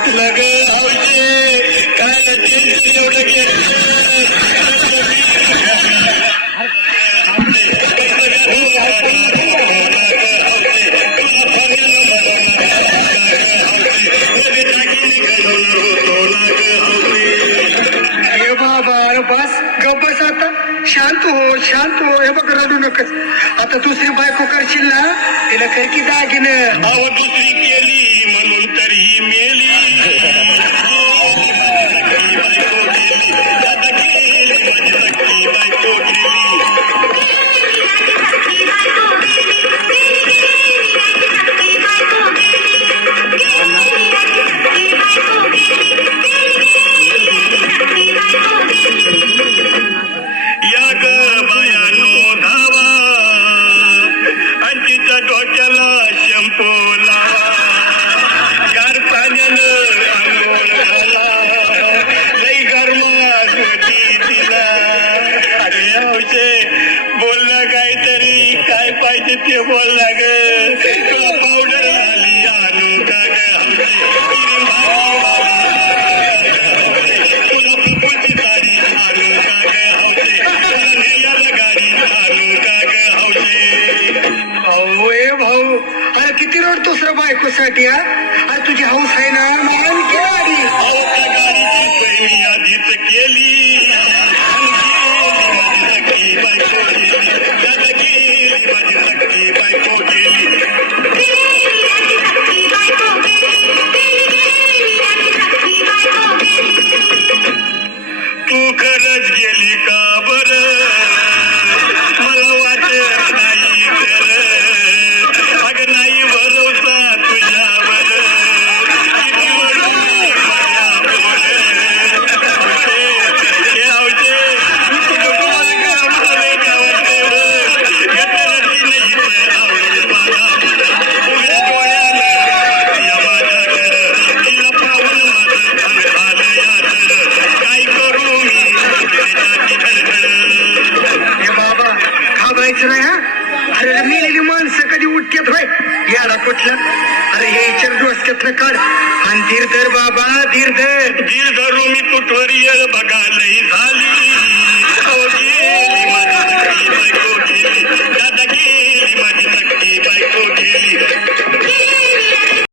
कुठलं ग हौशे काय टेन्शन एवढं बस आता शांत हो हे बघ रडू नकच आता दुसरी बायको करशील ना तिला कर की दागिनं अहो दुसरी केली म्हणून तरी मेली बायको या ग बायानो धावा अंजीच्या डोक्याला शॅम्पू लावा गार पाण्यानं अंघोळ घाला लई गरमात होती तिला अरे हौशे बोलला काहीतरी काय पाहिजे ते बोलला ग तुला पावडर आली आणू का ग तुला फुलची साडी आणू का भाऊ अरे किती रडतोस रे बायकोसाठी अरे तुझी हौस आहे ना मला गाडीची मी आधीच केली बायको गेली तू खरंच गेली का बरं मला वाटत नाही तर अगं नाही भरोसा तुझ्यावर अरे मेलेली माणसं कधी उठतात होय याला कुठलं अरे हे विचार डोसक्यातलं काढ आणि धीर धर बाबा धीर धर धीर धरू मी तुटवर येळ बघायला